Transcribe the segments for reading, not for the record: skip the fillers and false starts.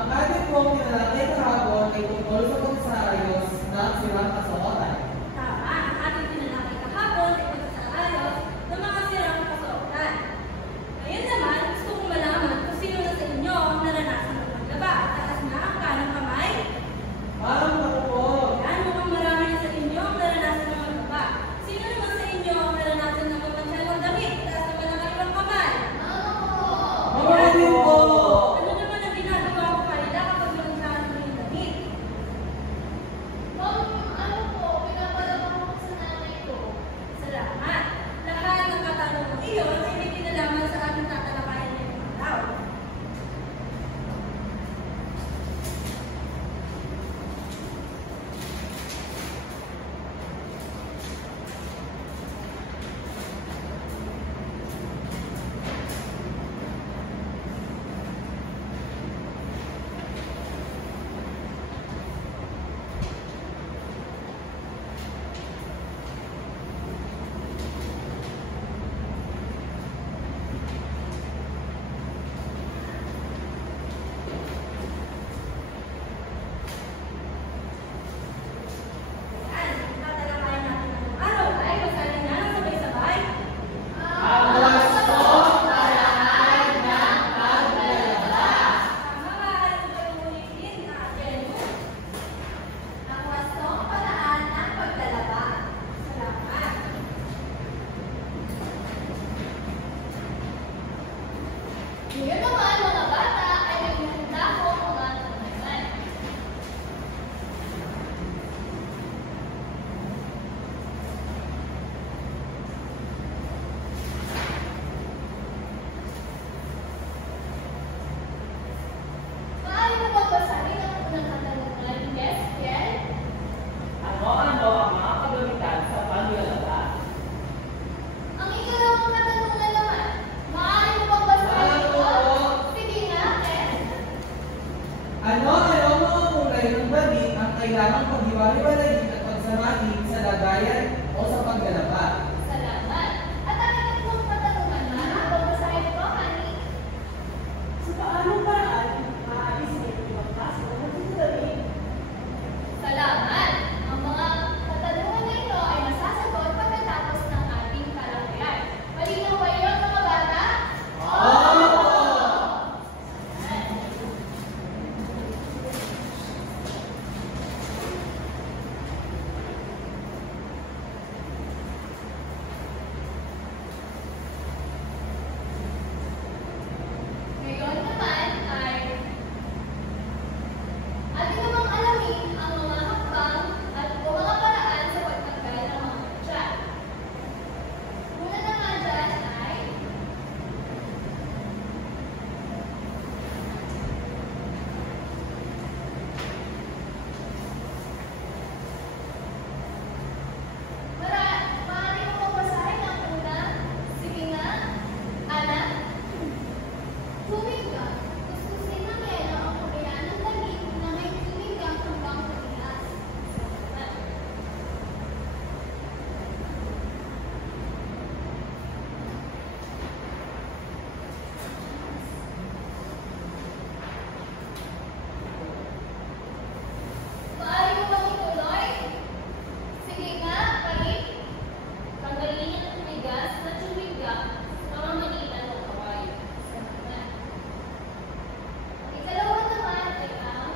Ang ating pong tinalakay kahapon ay tungkol sa pagsaayos ng sirang kasuotan. Tama, ang ating tinalakay kahapon ay pagsaayos ng mga sirang kasuotan. Ngayon naman, gusto kong malaman kung sino na sa inyo ang naranasan ng paglaba. Taas na ang kanang kamay. Ma'am, ako po. Yan, mukhang marami na sa inyo ang naranasan ng maglaba. Sino naman sa inyo ang naranasan ng magpansya ng damit? Taas naman ang kanilang kamay. Mabuti po. Ano naman ang ginagawa ko kanila kapag nangyari ng yung damit? Salamat. Lahat ng katanungan iyon ay may kinalaman sa ating tatalakayan ngayong araw. Yan, ang tatalakayan natin ngayong araw ay magsaling na ng sabay-sabay. Ang wasto paraan ng paglalaba. Tama ba? Ano kayo ulitin na atin? Ang wastong paraan ng paglalaba. Salamat. Ngayon naman, mga bata, ay may maganda ko mga tanungan. Maaari mo bang basahin ang unang katanungan, Miss Fiel? Ano-ano ang mga kagamitan sa paglalaba? Ang ikalawang katanungan naman, maaari mo bang basahin ito? Sige nga, Ken. Ano-ano ang mga kulay ng damit ang kailangang paghiwa-hiwalayin at pagsamahin sa lagayan o sa paglalaba? Salamat. At ang ikatlong katanungan, maaari mo bang basahin ito, Honey? Sa paanong paraan maaari sa ibang kaso na nagsusulit? Salamat! Ang mga katanungan na ito ay masasagot pagkatapos ng ating talakayan. Malinaw ba iyon, mga bata? Ngayon naman ay ating namang alamin ang mga hakbang at o mga paraan sa pagtanggal ng mga tiyan. Una na nga dyan ay maaari mo pong basahin ang una. Sige nga, anak. Humiga. Kuskusin ng yelo ang kabilaan ng damit na may humigang hanggang pagtaas. Maaari mo bang ituloy? Sige nga, Karin. Tanggalin ang tumigas na tumiga sa pamamagitan ng kaway. Salamat. Ang ikalawa naman ay ang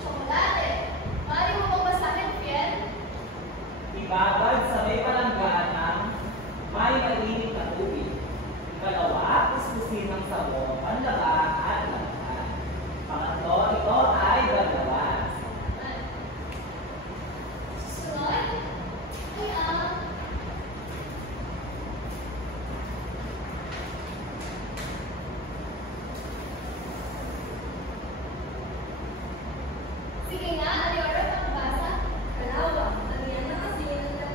tsokolate. Maaari mo bang basahin, Fiel? Ibabad sa may palanggaan ng may mainit na tubig. Ikalawa, kuskusin ng sabon, panlaba at labahan. Pangatlo, ito ay dalawan. Salamat. Susunod ay ang sige nga, Aliora, pagbasa. Kalawang, lagyan ng asin at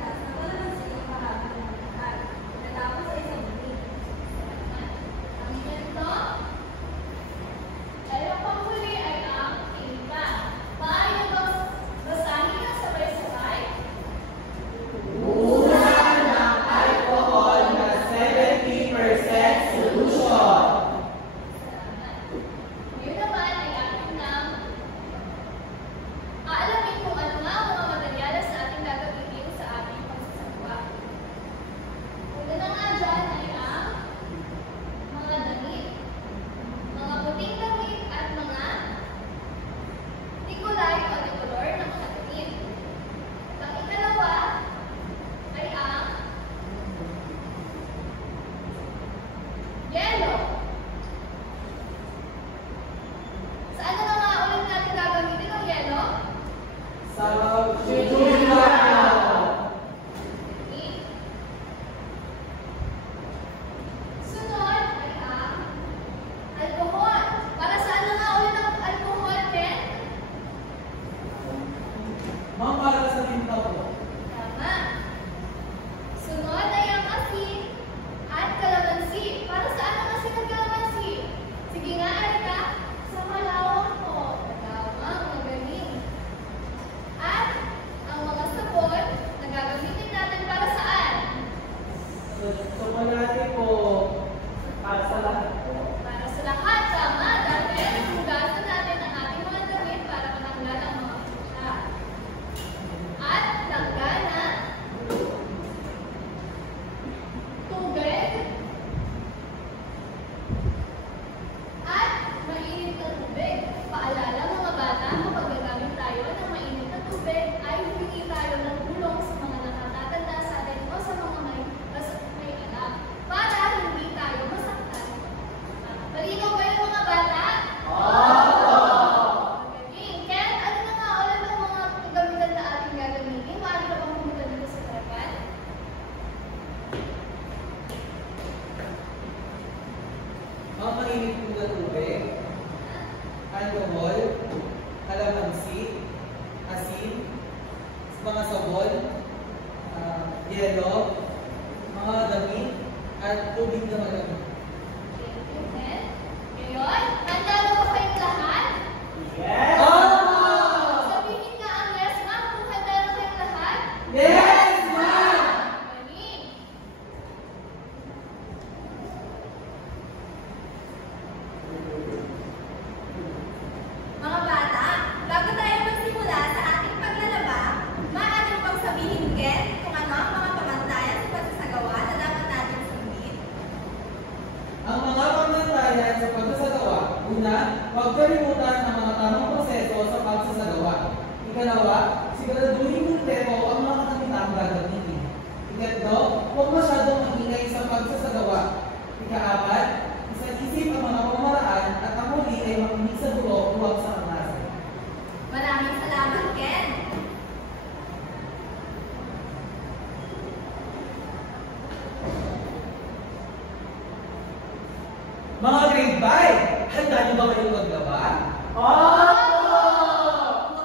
Sunod ay ang alcohol. Para saan na nga ulit ang alcohol, Ken? Ma'am, para sa tinta po. Tama. Sunod ay ang asin at kalamansi. Para saan ang asin at kalamansi? Sige nga, Erika. Sa malawak po. Tama, magaling. At ang mga sabon na gagamitin natin para saan? Chocolate po. Para sa lahat po. Para sa lahat, tama. Dahil hugasan natin ang ating mga damit para matanggal ang mga pusa. At tanggal na tubig at mainit na tubig. Paalala mga bata, kapag gagamit tayo ng mainit na tubig, ay humingi tayo ng tulong sa mga nakatatanda sa atin o sa mga may alam para hindi tayo masaktan. Malinaw ba yung mga bata? Magaling. Ken, ano na nga ulit ang mga gamitan na ating gagamitin? Maaari ka bang pumunta dito sa harapan? Ma'am, mainit po na tubig, alcohol, kalamansi, asin, mga sabon, yelo, mga damit, at tubig na malamig. Thank you, Ken. Ngayon, handa na ba kayong lahat? Yes! Sabihin nga ang yes, ma'am, kung handa na kayong lahat. Yes, ma'am! Magaling. Mga bata, bago tayo magsimula sa ating paglalaba, maaari mo bang sabihin, Ken, kung ano ang mga pamantayan sa pagsasagawa na dapat natin sundin? Ang mga pamantayan sa pagsasagawa, una, huwag kalimutan ang mga tamang proseso sa pagsasagawa. Ikalawa, siguraduhin kumpleto ang mga kakamitang gagamitin. Ikatlo, huwag masyadong maingay sa pagsasagawa. Ikaapat, isa-isip ang mga pamaraan at ang huli ay makinig sa guro, huwag sa kanasan. Maraming salamat, Ken. Mga grade 5, handa niyo ba kayong maglaba?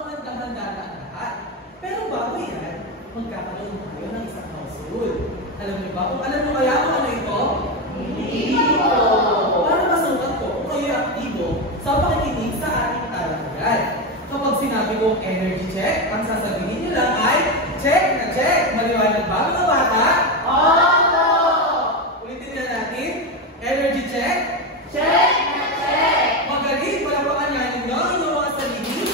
Handa-handa na ang lahat. Pero bago yan, magkakaroon tayo ng isang klausul. Alam niyo ba kung alam niyo kaya kung ano ito? Hindi po. Para masukat ko kung kayo aktibo sa pakikinig sa ating talakayan. Kapag sinabi kong energy check, ang sasabihin niyo lang ay check na check. Maliwanag ba mga bata? Ulitin na natin. Energy check. Check na check! Magaling, palapakan niya ninyo ang inyong mga sarili.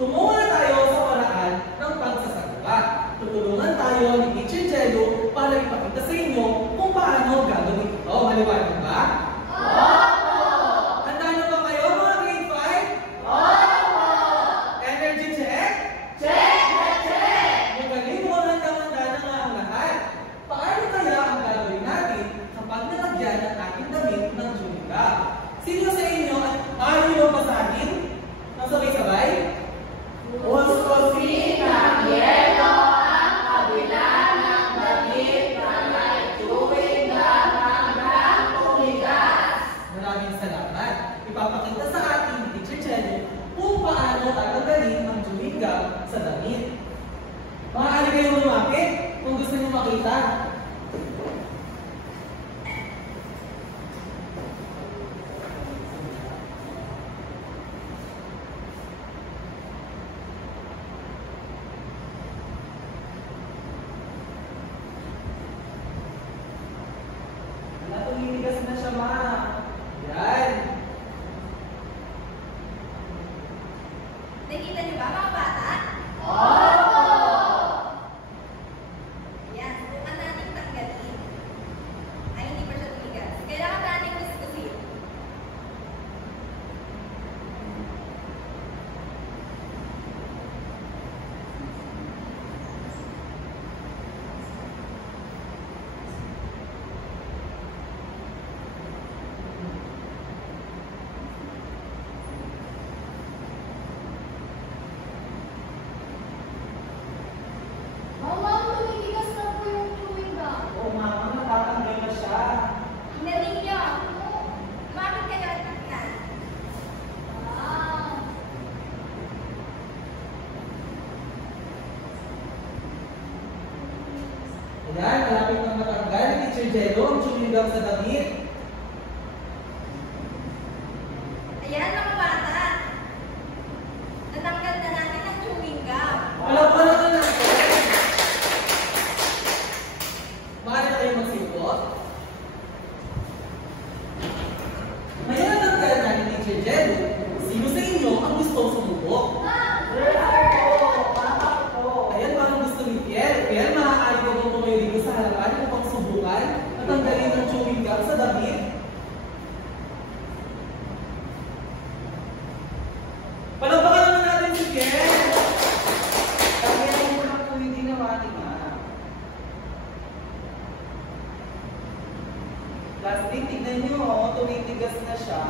Tumungo na tayo sa paraan ng pagsasagawa. Tutulungan tayo ni Teacher Jello para ipakita sa inyo kung paano gagawin ito. Maliwanag ba? Handa niyo ba kayo mga grade 5? Energy check? Check na check! Magaling mo ang handa na nga ang lahat. Paano kaya ang gagawin natin kapag nalagyan ng ating damit ng tsunika? Sino sa inyo ay ayaw niyo basahin? Nang sabay-sabay? Uskusin ng yelo ang kabila ng damit na may tuwiga ng tumigas. Maraming salamat. Ipapakita sa ating Teacher Jello kung paano tatanggalin ang tsunika sa damit. Maaari kayong lumapit kung gusto niyo makita. Tumitigas na siya, ma. Yan. Nakita niyo ba, mga bata? Yan, subukan natin tanggalin. Ay, hindi pa siya tumigas. Kailangan natin kuskusin. Ayan, malapit na matanggal ni Teacher Jello ang chewing gum sa damit. Ayan mga bata. Natanggal na natin ang chewing gum. Alam ko na natin. Maaari na kayo magsigot. Ngayon natanggal na ni Teacher Jello. Sino sa inyo ang gustong sumubok? Ayan, parang gusto ni Pierre. Pierre, maaari ka bang tumayo dito sa harapan upang subukan at tanggalin ang chewing gum sa damit? Palagpakan naman natin si Pierre! Kaya mo lang kung hindi na matima. Plastic, tignan nyo, tumitigas na siya.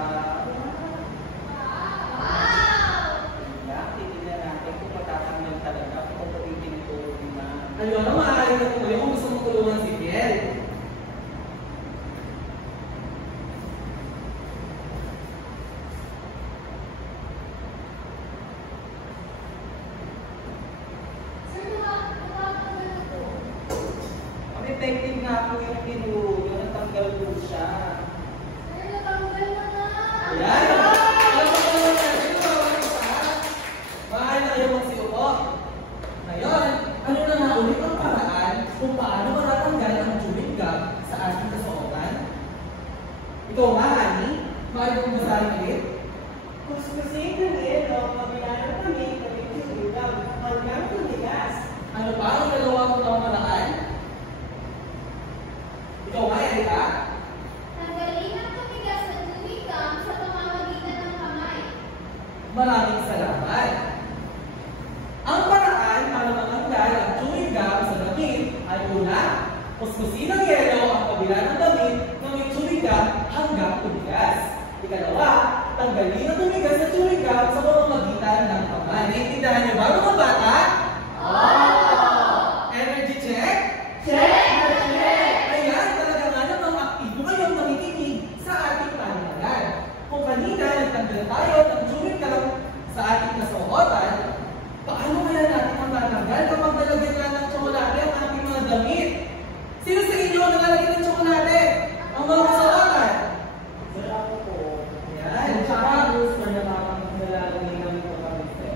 Kaya, titignan natin kung matatanggal talaga kung pagiging ito na. Ayun, maaari na tuloy kung gusto mong tulungan si Pierre. Ang effective nga po yung pinulo, natanggal po siya. Ayan! Alam mo ba naman natin, bawal isa? Maaari na kayo magsiupo. Ngayon, ano na nga ulit ang paraan kung paano matatanggal ang chewing gum sa ating kasuotan? Ikaw nga, Hani, maaari kong basahin ulit? Kuskusin ng yelo, kabilaan kami, chewing gum, hanggang tumigas. Ano pa ang dalawang paraan? Ikaw nga, Erika? Tanggalin ang tumigas na chewing gum sa pamamagitan ng kamay. Maraming salamat. Ang paraan para matanggal ang chewing gum sa damit ay una, kuskusin ng yelo ang kabila ng damit na may chewing gum hanggang tumigas. Ikalawa, tanggalin ang tumigas na chewing gum sa pamamagitan ng kamay. Naiintindihan niyo ba mga bata? Energy check? Ayan, talaga nga namang aktibo kayong nakikinig sa ating panawagan. Kung kanina nagtanggal tayo ng chewing gum sa ating kasuotan, paano kaya natin ang tatanggal kapag nalagyan nga ng tsokolate ang ating mga damit? Sino sa inyo ang nalalagyan ng tsokolate? Ang mga kasuotan? Sir, ako po. Ayan, Sa tsaka, halos na nalalagay namin po kami, sir.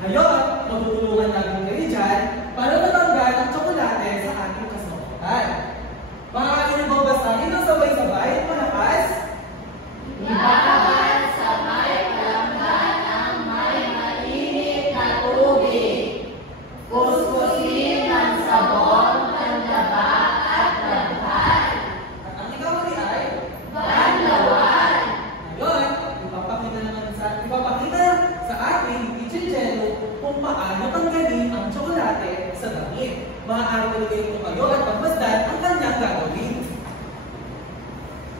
ngayon, matutulungan natin kayo dyan para matanggal ang tsokolate sa ating kasuotan. Maaari niyo bang basahin ng sabay-sabay at malakas? Ibabad sa may palanggan ang may mainit na tubig. Kuskusin ng sabon ang laba at labhan. At ang ikaw ay Banlawan. ngayon, ipapakita sa ating Teacher Jello kung paano tanggalin ang tsokolate sa damit. Maaari talaga ito kayo at pagmasdan ang kanyang gagawin.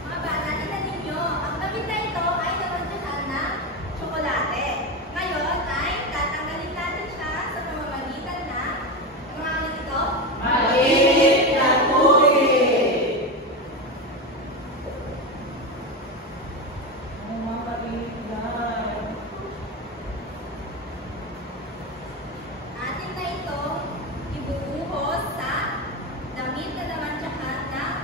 Mga bata, tingnan ninyo. Ang damit na ito ay namantahan ng tsokolate. Ngayon ay tatanggalin natin siya sa pamamagitan na mga ano ito? Mainit na tubig. Ang mga kaibigan. Atin na itong ibubuhos sa damit na namantsahan ng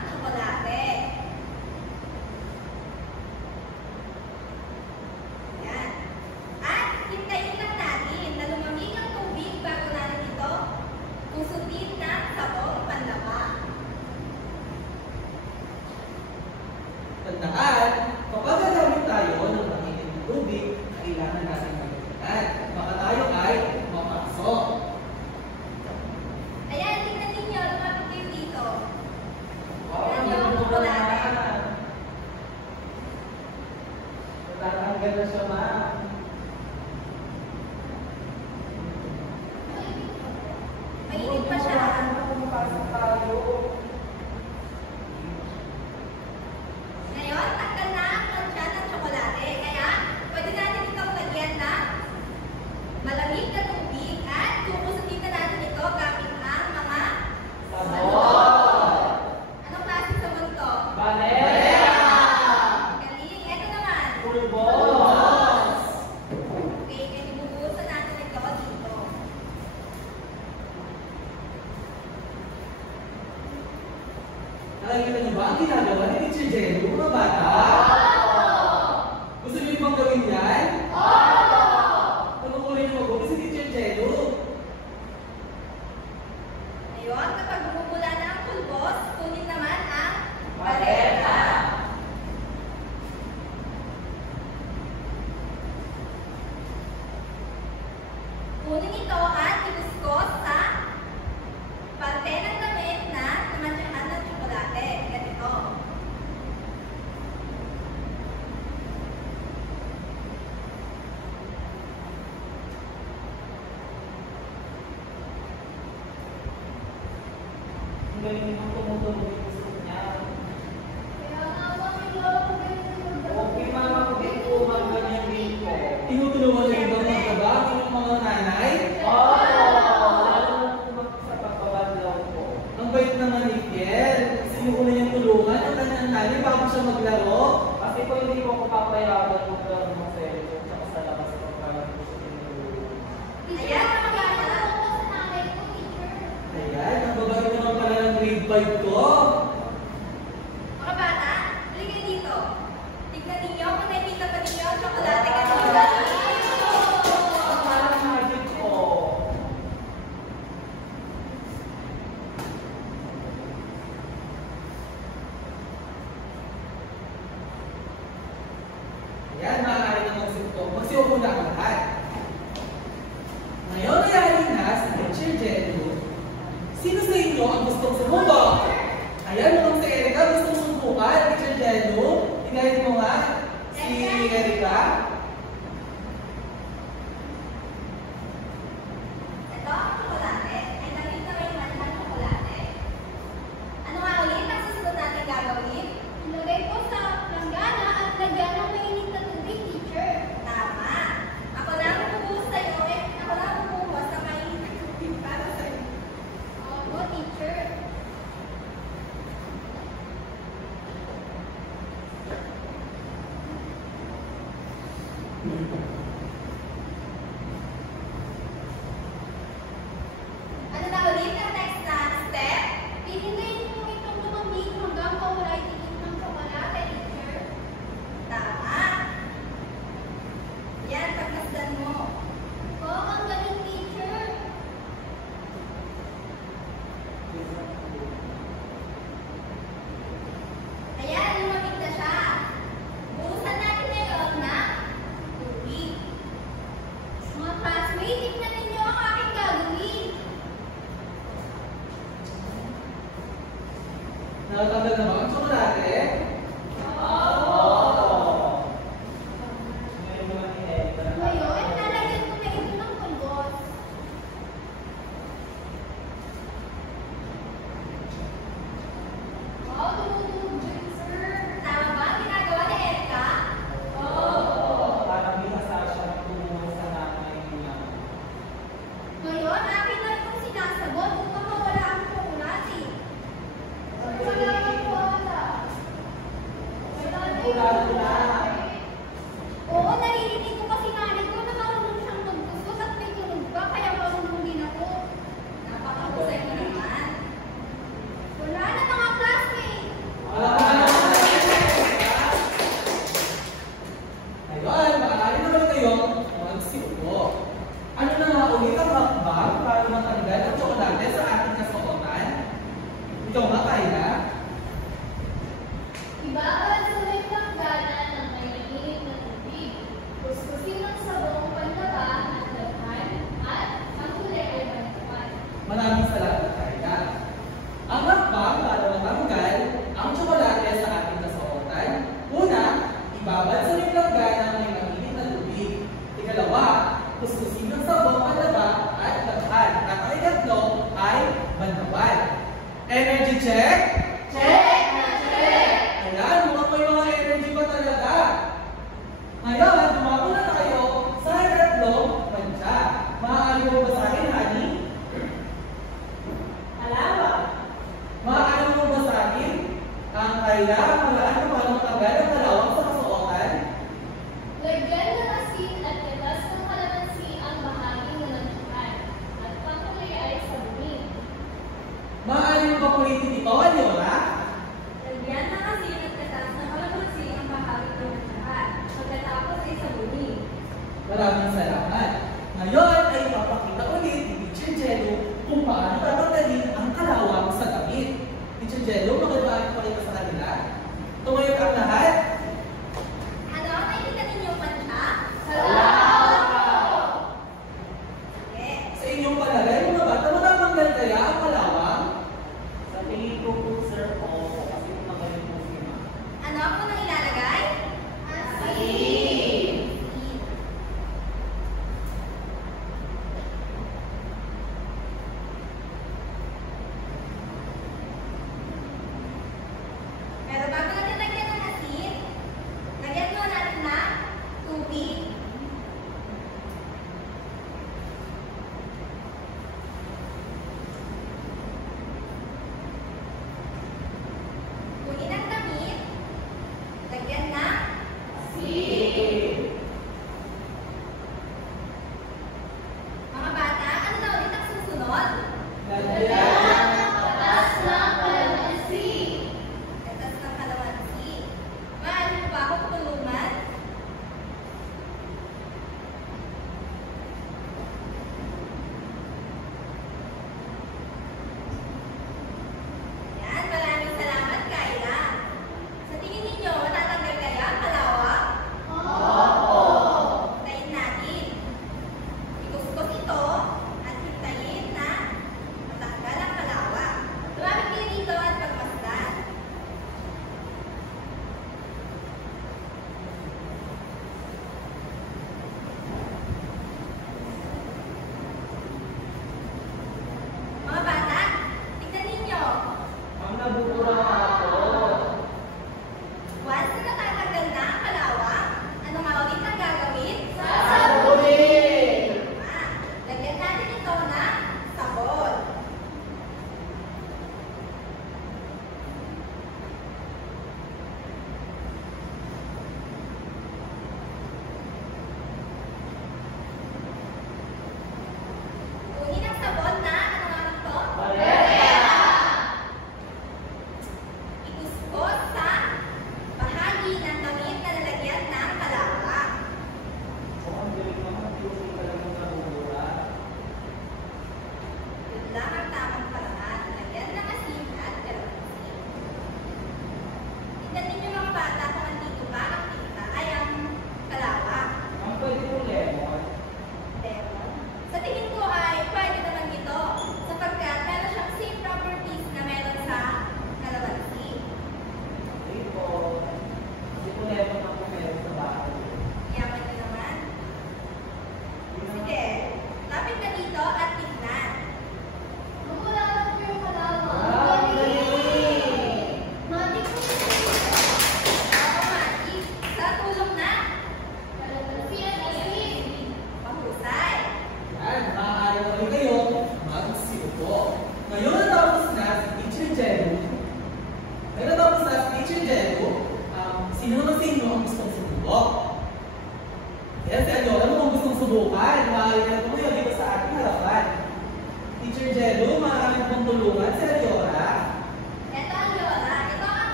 Nakikita niyo ba ang ginagawa ni Teacher Jello, mga bata? Gusto niyo bang gawin yan? Tunukunin niyo mabuti si Teacher Jello. Ngayon, kapag bumubula na ang pulbos, kunin naman ang Paleta. kunin ito at ibuskos sa parte ng damit na namatyahan ng tsokolate. Ganito. Ang galing niyang tumutunog yung gusto niya. Okay, mama, kung di ko magganyan dito. Tinutulungan niyo ba maglaba ang inyong mga nanay? Oo! Lalo na kung sa pagpabadlaw ko. Ang bait naman ni Kiel. Sinuuna niyang tulungan ang kanyang nanay bago siya maglaro. Kasi po hindi ko ako papayagan kung gano'n ng cellphone tsaka sa labas ko para ko sa tinulungan. Ayan, nakakita. Ayan, ang babae naman pala ng grade 5 ko. Mga bata, halika dito. Tignan ninyo kung nakikita pa ninyo ang tsokolate kanina. Ang parang magic ko. Ayan, maaari na magsiupo na ang lahat. Ngayon ay aling na si Teacher Jello. Sino sa inyo ang gustong sumubok? Ayan, mukhang si Erika gustong sumubukan. Teacher Jello, tingnan mo nga si Erika. Ito ang tsokolate. Ay talit na may iman ng tsokolate. Ano nga ulit ang susunod natin gagawin? Ilagay ko sa langgana at lagyan ng mainit na tubig, teacher. Tama. Ako na ang bubuhos sa'yo. Ako na ang bubuhos sa mainit na tubig para sa'yo. Opo, teacher. Ano na ulit ang next na step? Pihintayin po itong lumamig hanggang mawala itigit ng tsokolate, teacher. Tama. Yan, pagmasdan mo. Oh, ang galing, teacher. Ayan, lumamig na siya. Buhusan natin ngayon na tubig. Mga classmates, tignan ninyo ang aking gagawin. Nakatanggal na ba ang tsokolate? Ngayon naman ni Erika. Ngayon, lalagyan ko na ito ng pulbos. Wow, tumutunog din, sir. Tama ba ang ginagawa ni Erika? Parang binasa siya ng tulungan sa nanay niya. Ngayon, akin na itong sinasabot upang mawala ang tsokolate. Wala ang wala. Bulalo na. Oo, naririnig ko kasi nanay ko na marunong siyang magkusot at may tunog pa, kaya marunong din ako. Napakahusay mo naman. Wala na mga classmates. Wala ka na. Ngayon, maaari naman kayong magsiupo. Ano na nga ulit ang hakbang para matanggal ang tsokolate sa ating kasuotan? Ikaw nga, Kayla. Ibabad sa may langgana ng may mainit na tubig. Kuskusin ang sabong panlaba at laghan at ang huli ay bantuan. Maraming salamat, Kayla. Ang hakbang para matanggal ang tsokolate sa ating kasuotan. Una, ibabad sa may langgana ng may mainit na tubig. Ikalawa, kuskusin ang sabong panlaba at laghan. At ang ikatlo ay bantaban. Energy check? Check na check! Ayan, mukhang may mga energy pa talaga. Ngayon, dumako na tayo sa ikatlong pantsa. Maaari mo ba sa akin, honey? Alawa. Maaari mo ba sa akin ang kailangan paraan kung paano matanggal ang kalawang sa kasuotan? Lagyan ng asin at gatas ng kalamansi ang bahagi ng lansuhan. At panghuli ay sabunin. Maaari mo ba kulitin ito, ano?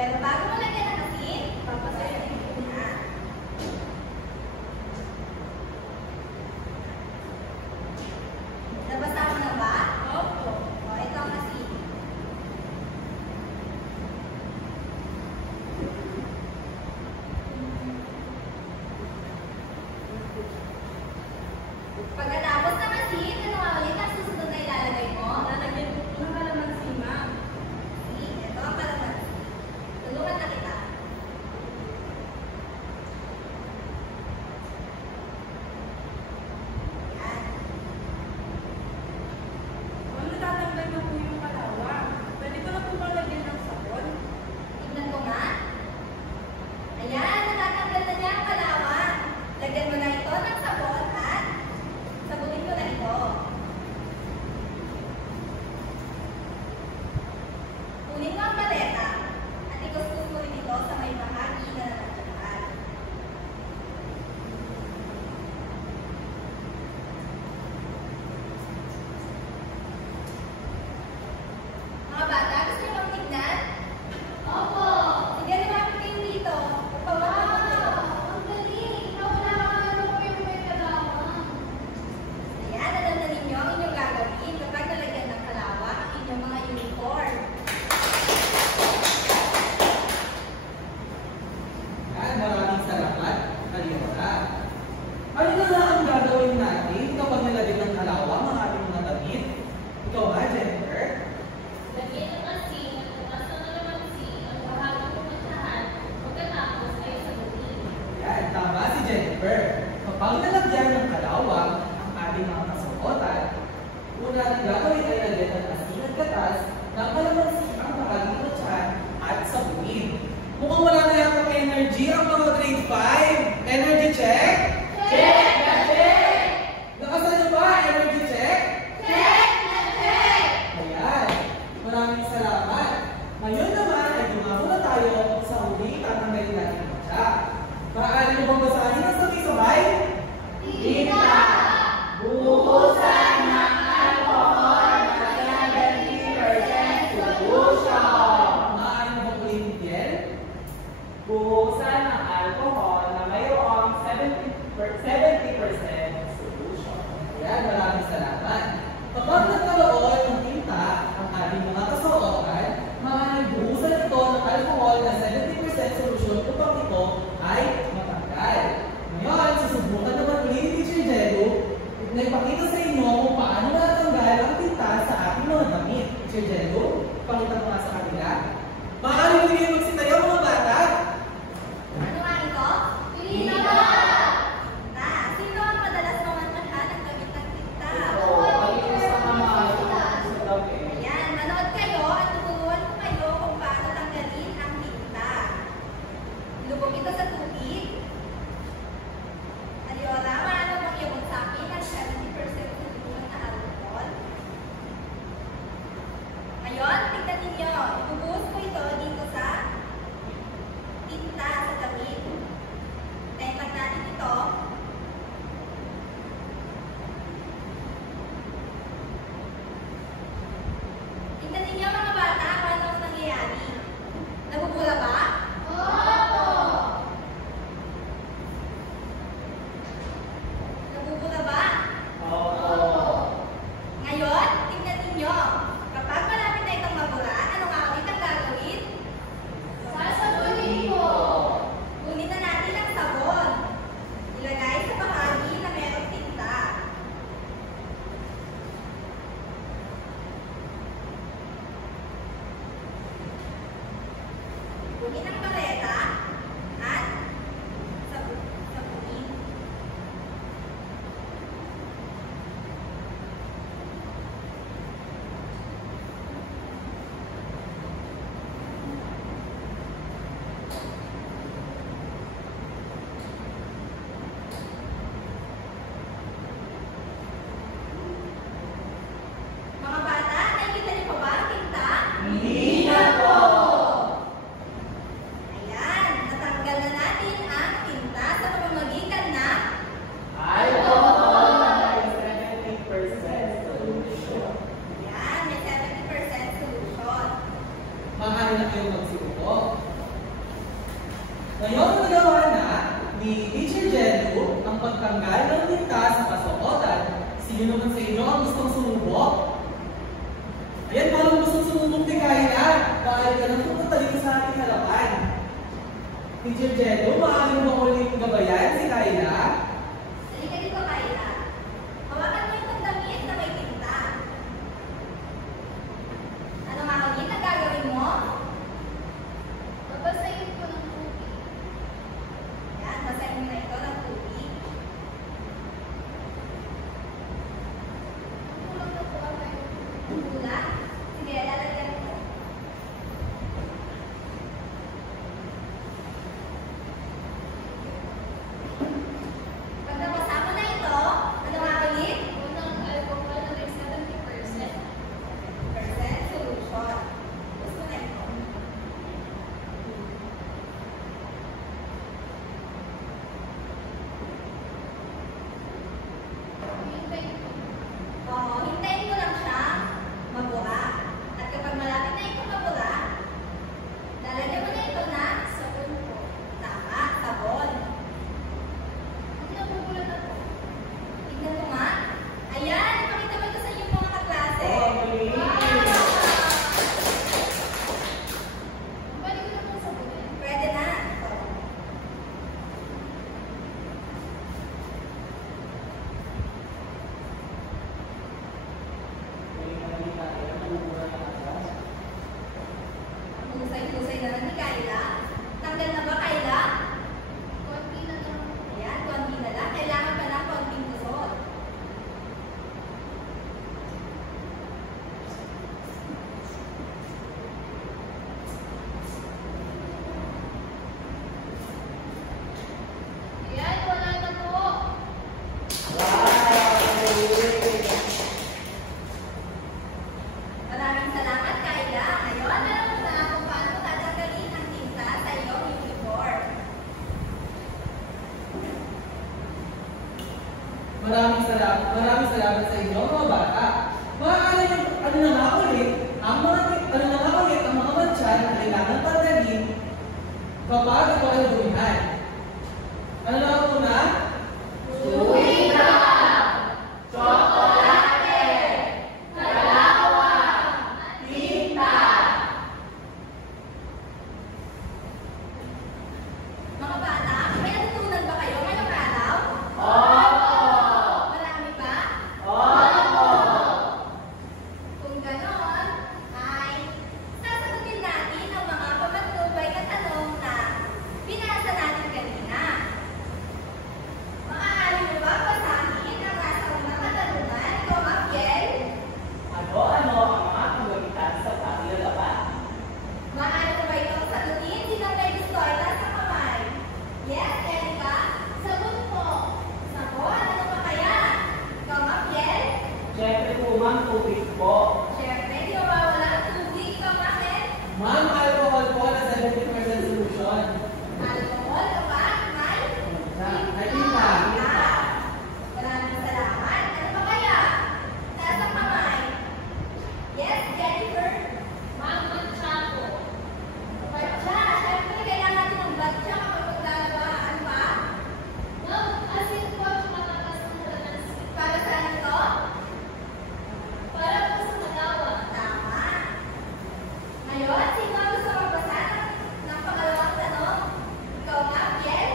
Pero bago mo lagyan ng asin, papasayin mo muna. Nabasa mo na ba? Opo. O, ito ang asin. Pagkatapos ng asin, ano nga ulit ang susunod na ilalagay mo? Lalagyan ko ng kalamansi, ma'am. Ito ang kalamansi. Tulungan na kita. Yan. Ano natatanggal na po yung kalawa? Pwede ko na po malagyan ng sabon? Tignan ko nga. Ayan, natatanggal na niya ang kalawan. Lagyan mo na ito ng sabon at sabunin ko na ito. Kunin mo ang paleta at ikuskus mo rin ito sa may bahagi na natanggal. Mga bata, gusto niyo bang tignan? Opo! Sige, lumapit kayo dito. Pagpapagod kayo. Ang galing! Nawala po yung may kalawang. Ayan, alam na ninyo ang inyong gagawin kapag nalagyan ng kalawang ang inyong mga uniform. Yan, maraming salamat. Aliora. Ano na lang ang gagawin natin kapag nalagyan ng kalawang ang ating mga damit? Ikaw ba, Jennifer? Lagyan ng asin at tumasan ng kalamansi ang bahagang pumuntahan pagkatapos ay sabunin. Yan, tama si Jennifer. Kapag nalagyan ng kalawang ang ating mga kasuotan, una ang gagawin ay lagyan ng asin at gatas ng kalamansi ang bahagi ng tiyan at sabunin. Mukhang wala na yatang energy ang mga grade 5. Energy check? Check na check! Nakasan niyo ba? Energy check? Check na check! Ayan. Maraming salamat. Ngayon naman ay dumako na tayo sa huling tatanggalin natin ang matya. Maaari niyo bang basahin ang sabay-sabay? Tinta! Buhusan ng alcohol na 70% solution. Maaari niyo bang ulitin yan? Buhusan ng alcohol na mayroong 70% solution. Ayan, maraming salamat. Kapag nagkaroon ng tinta ang ating mga kasuotan, maaaring buhusan ito ng alcohol na 70% solution upang ito ay matanggal. Ngayon, susubukan naman ulit ni Teacher Jello na ipakita sa inyo kung paano natanggal ang tinta sa ating mga damit. Teacher Jello, pakita mo nga sa kanila. Maaaring hindi magsitayo mga bata. Ano nga ito? Tinta! Tinta. Sino ang madalas mamantahan ng gamit ng tinta? Pag-inis na mga sa gabi. Ayan, manood kayo at tuturuan ko kayo kung paano tanggalin ang tinta. Ilubog ito sa tubig. Aliora, maano mong iabot sa akin ang 70% solution na alcohol? Ngayon, tignan ninyo. Ibubuhos ko ito dito sa tinta sa damit. Tentak natin ito. Tignan ninyo mga bata kung ano ang nangyayari. Nabubula ba? Opo! Nabubula ba? Oo. Ngayon, tignan ninyo. Kapag malapit na itong mabura, ano nga ulit ang gagawin? Sasabunin ko! Kunin na natin ang sabon. Ilagay sa bahagi na merong tinta. Kunin ang paleta at sabunin. Mga bata, nakikita niyo pa ba ang tinta? Hindi na po. Ayan, natanggal na natin ang tinta sa pamamagitan ng Alcohol na may 70% solution. Ayan, may 70% solution. Maaari na kayong magsiupo. Ngayon nagawa na ni Teacher Jenu ang pagtanggal ng ligtas sa kasuotan. Sino naman sa inyo ang gustong sumubok? Ayan, parang gustong sumubok ni Kayla. Dahil ka nang pupunta dito sa ating halapan. Teacher Jenu, maaari mo bang ulit gabayan si Kayla? Halika dito, Kayla. Hawakan mo yung damit na may tinta. Ano nga ulit ang gagawin mo? Babasahin ko ng tubig. Yan, basahin mo na ito ng tubig. Kulang na po ako. Tula. Sige, lalagyan ko. Pag nabasa mo na ito, ano nga ulit? Unang alcohol na may 70%. Percent solution. Gusto na ito. Hintayin ko. Oo, hintayin mo lang siya mabura. At kapag malapit na ito mabura, lalagyan mo na ito na Sabon po. tama, sabon. Hindi na magulat ako. Tignan mo nga. Ayan, ipakita mo ito sa inyong mga kaklase. Oh, ang galing. Balik ko na pong sabunin. Pwede na. Ang husay-husay naman ni Kayla. Tanggal na ba, Kayla? Konti na lang. Ayan, konti na lang. Kailangan pa ng konting kusot. Ayan, wala na po. Wow! Ang galing. Maraming salamat, Kayla. Ngayon, alam mo na kung paano tatanggalin ang tinta sa iyong uniform. Maraming salamat sa inyo mga bata. Maaari yung ano na nga ulit, ang mga matcha na kailangan tanggalin kapag ito ay dumihan. Ano na ako na? Suwita! Tsokolate! Dalawa! Tinta! Mga bata, may natutunan ba kayo ngayong araw? Opo! Marami ba? Opo! Kung ganon, ay sasagutin natin ang mga pamatnubay na tanong na binasa natin kanina. Maaari mo ba basahin ang nasa unang katanungan, ikaw, Mafiel? Ano-ano ang mga kagamitan sa paglalaban? Maaari mo ba itong sagutin? Sinong may gusto ay nasa kamay? Yes, Erika? Sabon po. Sabon, ano pa kaya? Ikaw, Mafiel? Siyempre po, ma'am, tubig po. Siyempre, di ba wala ang tubig, ikaw, Mafiel? Ma'am, alcohol po na 70% solution. Alcohol, kapag may Ay, tinta. Maraming salamat. Ano pa kaya? Nasa kamay. Yes, Jennifer? Ma'am, matcha po. Batya. Siyempre, kailangan natin ng batya kapag maglalabaan pa. Ma'am, asin po at matatas ng lanas. Para saan ito? Para po sa malawa. Tama. Ngayon, sino ang gusto magbasa ng pangalawang tanong? Ikaw nga, Piel?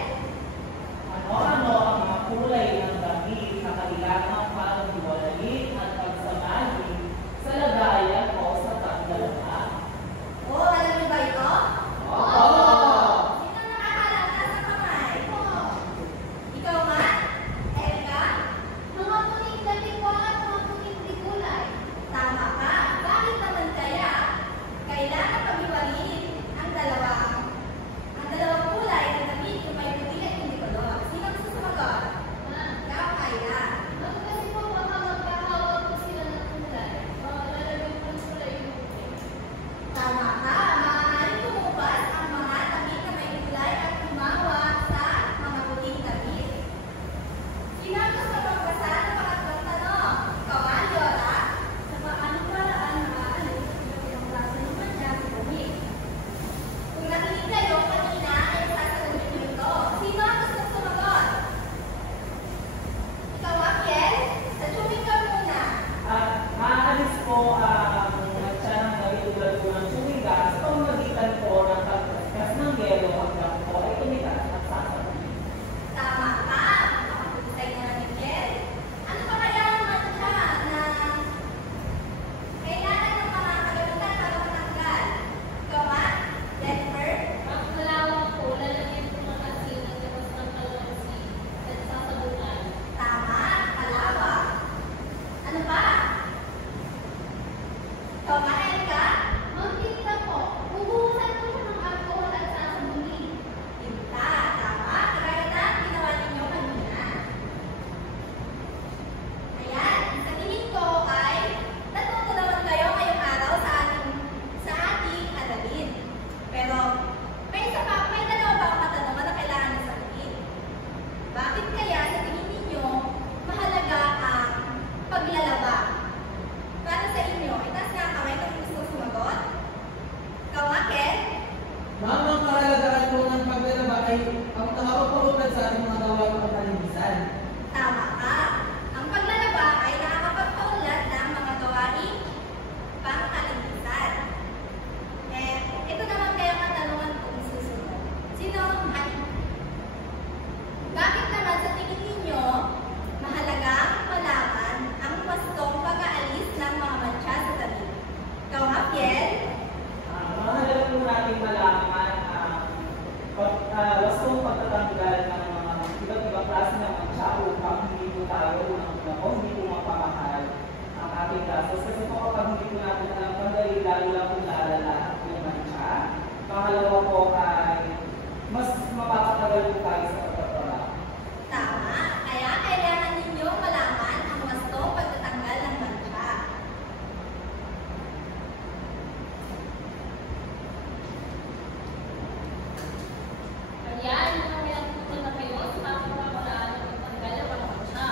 Ano-ano ang mga kulay ng damit na kailangang paghiwalayin at pagsamahin sa lagayan o sa paglalaba? Oh, alam niyo ba ito? Opo! Sino nakakalam nasa kamay? Ikaw nga? Erika? Mga puning damit po at mga puning digulay. Tama ka. Bakit naman kaya? Kailangan Ma'am, ang kahalagahan po ng paglalaba ay ang nakakapagpapalad sa ating mga gawain ng kalinisan. Tama ka. Ang paglalaba ay nakakapagpaunlad ng mga gawaing pangkalinisan. Ito naman kaya katanungan kong susunod. Bakit naman sa tingin ninyo mahalagang malaman ang wastong pag-aalis ng mga mantsa sa damit? Ikaw nga, Fiel? Mahalaga po natin malaman wastong pagtatanggal ng mga iba't ibang klase ng mantsa upang hindi po tayo hindi po mapamahal ang ating gastos. Kasi po kapag hindi po natin alam pandali, lalo lang po naalala yung mantsa. Pangalawa po ay mas mapapatagal po tayo sa pagtatrabaho. Tama. Kaya kailangan ninyo malaman ang wastong pagtatanggal ng mantsa. Ayan, kailang punto na kayo sa pagkakawalaan ng pagtanggal ng mga mantsa.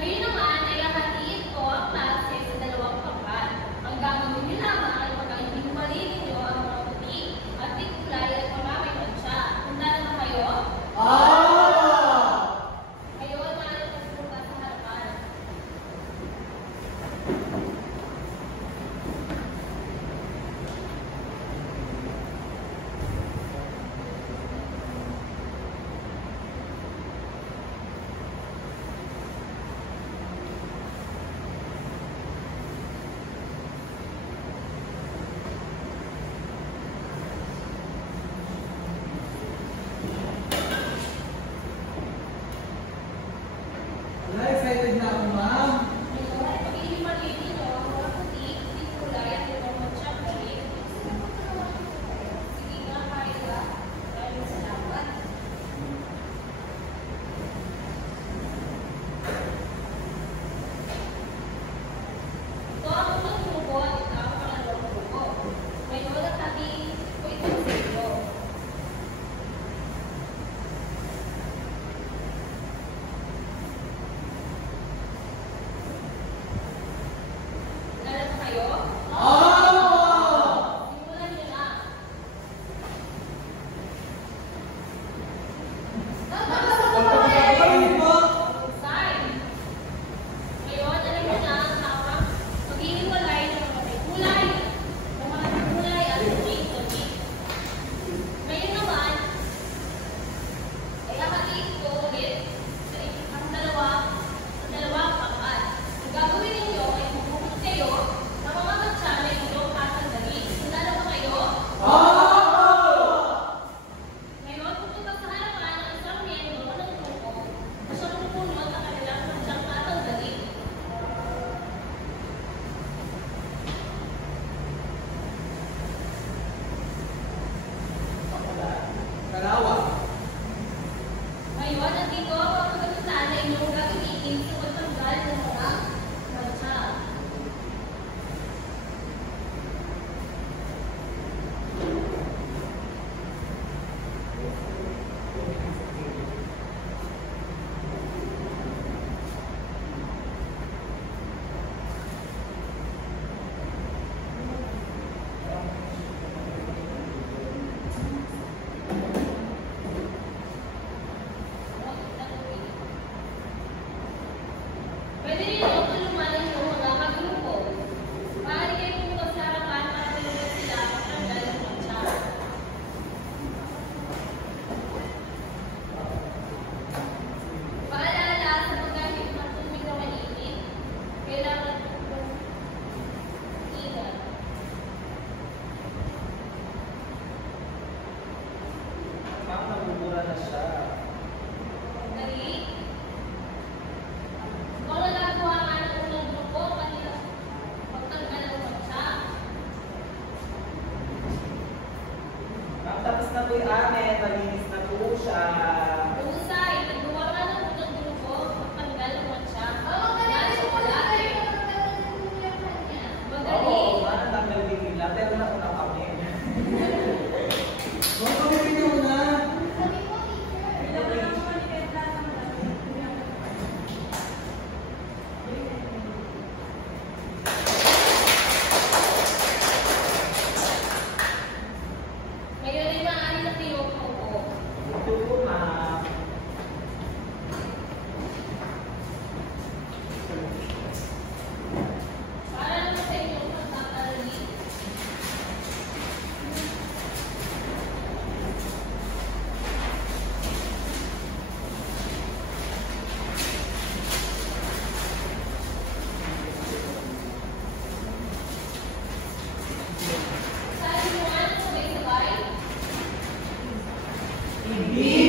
Ngayon naman ay hahatiin ko ang klase sa dalawang pangkat. Ang gagawin niyo lamang ay pag-ihimali ninyo ang mga puti at di kulay at pamamay mantsa. Handa na ba kayo? Kayo ay maaari magpunta sa harapan. Wala, excited na ako, ma'am. Ngayon ay pag-ihimali ninyo ang mga puti, di kulay at ibang mantsa kulit. Sige nga, Kayla. Maraming salamat. Ito ang unang grupo at ito ang pangalawang grupo. Ngayon at ating ko ito sa inyo. Lalo na kayo? Simulan niyo na. Pagpapagpapalad po. Sign. Ngayon, alam niyo na ang tawag paghihiwalay ng mga may kulay, ng mga may kulay at puti. Ngayon naman, ay hahatiin ko ulit ang dalawang pangkat. Ang gagawin ninyo ay bubukod kayo ng mga mantsa na inyong tatanggalin. Handa na ba kayo? Ngayon, pupunta sa harapan ang isang miyembro ng grupo na siyang pupunod ang kanilang mantsang tatanggalin. Kalawa. Ngayon, nandito ang mga pagkakitaan na inyong gagamitin sa pagtanggal ng mga mantsa. Pwede rin ako tulungan ninyo mga kagrupo. Maaari kayo pumunta sa harapan para tulungan sila magtanggal ng mantsa. Paalala sa paggamit ng tubig na mainit, kailangan ingat. Ma'am, nabubura na siya. Dali. Kung nagagawa nga ng unang grupo, kanila magtanggal ng mantsa. Ma'am, tapos na po yung amin. Malinis na po siya. Husay, nagawa nga ng unang grupo, magtanggal ng mantsa. Nasa wala eh. Madali. Oo, ma'am, natanggal din nila. Pero nauna kami. Huwag kami rin muna. Ngayon ay maaari Hindi